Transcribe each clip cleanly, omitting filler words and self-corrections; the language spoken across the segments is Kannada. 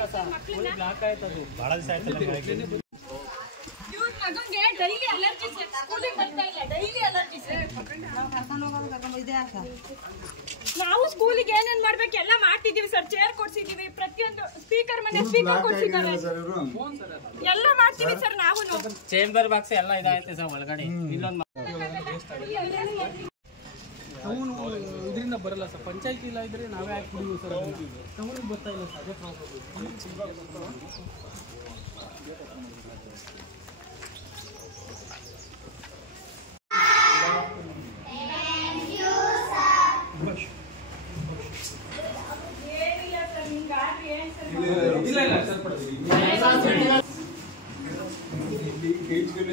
ಭಾಳ ದಿವಸ ಆಯ್ತಲ್ಲ ಮಗಂಗೆ ಡೈಲಿ ಅಲರ್ಜಿ ಸರ್, ಸ್ಕೂಲಿಗೆ ಬರ್ತಾ ಇಲ್ಲ, ಡೈಲಿ ಅಲರ್ಜಿ ಸರ್. ನಾವು ಸ್ಕೂಲಿಗೆ ಏನೇನ್ ಮಾಡ್ಬೇಕು ಎಲ್ಲ ಮಾಡ್ತಿದೀವಿ ಸರ್. ಚೇರ್ ಕೊಡ್ಸಿದೀವಿ, ಪ್ರತಿಯೊಂದು ಸ್ಪೀಕರ್ ಮನೆ ಸ್ಪೀಕರ್ ಕೊಡ್ಸಿದ್ದಾರೆ, ಎಲ್ಲ ಮಾಡ್ತೀವಿ ಸರ್. ನಾವು ಚೇಂಬರ್ ಬಾಕ್ಸ್ ಎಲ್ಲ ಇದಾಯ್ತು ಸರ್ ಒಳಗಡೆ. ಇಲ್ಲೊಂದು ಟೌನ್ ಇದರಿಂದ ಬರಲ್ಲ ಸರ್, ಪಂಚಾಯತಿ ಇಲ್ಲ ಇದ್ರೆ ನಾವೇ ಹಾಕಿ ಕುಡಿತೀವಿ ಸರ್. ಟೌನಿಗೆ ಬರ್ತಾ ಇಲ್ಲ ಸರ್, ಅದೇ ಪ್ರಾಬ್ಲಮ್.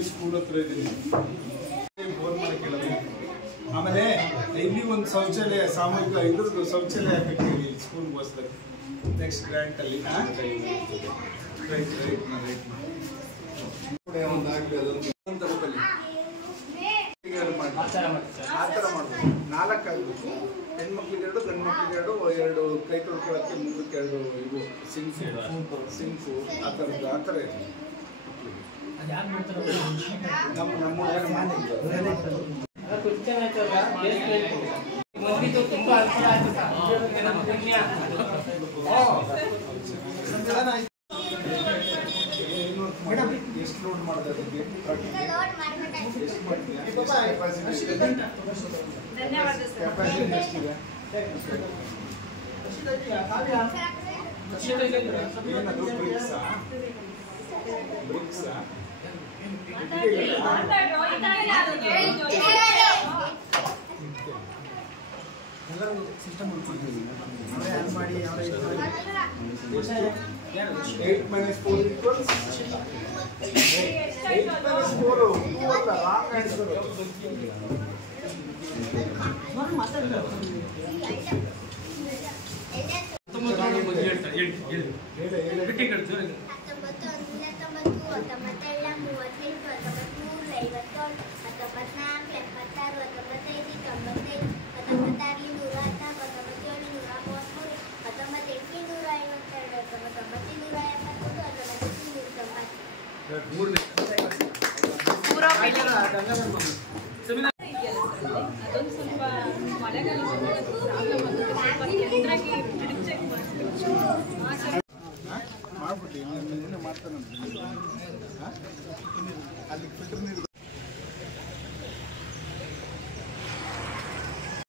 ಸ್ಕೂಲ್ ಹತ್ರ ಇದ್ದೀನಿ. ಆಮೇಲೆ ಇಲ್ಲಿ ಒಂದು ಶೌಚಾಲಯ, ಸಾಮೂಹಿಕ ಇದ್ರದ್ದು ಶೌಚಾಲಯ ಹಾಕಿ ಸ್ಕೂಲ್ಗೆ ಹೋಸ್ತಾರೆ. ನೆಕ್ಸ್ಟ್ ಗ್ರ್ಯಾಂಟ್ ಅಲ್ಲಿ ಆ ಥರ ಮಾಡ್ಬೋದು. 4 ಆಗಬೇಕು. ಹೆಣ್ಮಕ್ಳಿಗೆ 2, ಗಂಡು ಮಕ್ಳಿಗೆ 2 ಕೈ ತೊಳ್ಕೊಳ್ಳೋಕ್ಕೆ ಮುಂದಕ್ಕೆ 2 ಇವು ಸಿಂಕು ಆ ಥರ ಇದೆ. ನಮ್ಮೂರಲ್ಲಿ ಮಾಡಿದ್ದು ತುಂಬಾ ಅನುಕೂಲ ಆಯ್ತು ಮೇಡಮ್. ಎಷ್ಟು ಲೋಡ್ ಮಾಡಿದೆ ಅದಕ್ಕೆ? ಕೆಪಾಸಿಟಿ ಎಷ್ಟಿದೆ? ಏನದು ಬ್ರಿಕ್ಸಾ? ಎಲ್ಲರೂ ಸಿಸ್ಟಮ್ ಮಾಡ್ಕೊಂಡಿದ್ದೀವಿ. ನಾವೇ ಆನ್ ಮಾಡಿ ಅವರೇ 8 - 4 = 8 - 4 2 ಅಲ್ಲ, ರಾಂಗ್ ಆನ್ಸರ್. ಅದೊಂದು ಸ್ವಲ್ಪ ಮಳೆಗಾಲ ಪ್ರಾಬ್ಲಮ್ ಆಗುತ್ತೆ, ಸ್ವಲ್ಪ ಕೆಳಗೆ ಚೆಕ್ ಮಾಡ್ಬಿಟ್ಟು ಮಾಡ್ತಾನಂತ ಅಲ್ಲಿ ಫಿಲ್ಟರ್ ನೀರು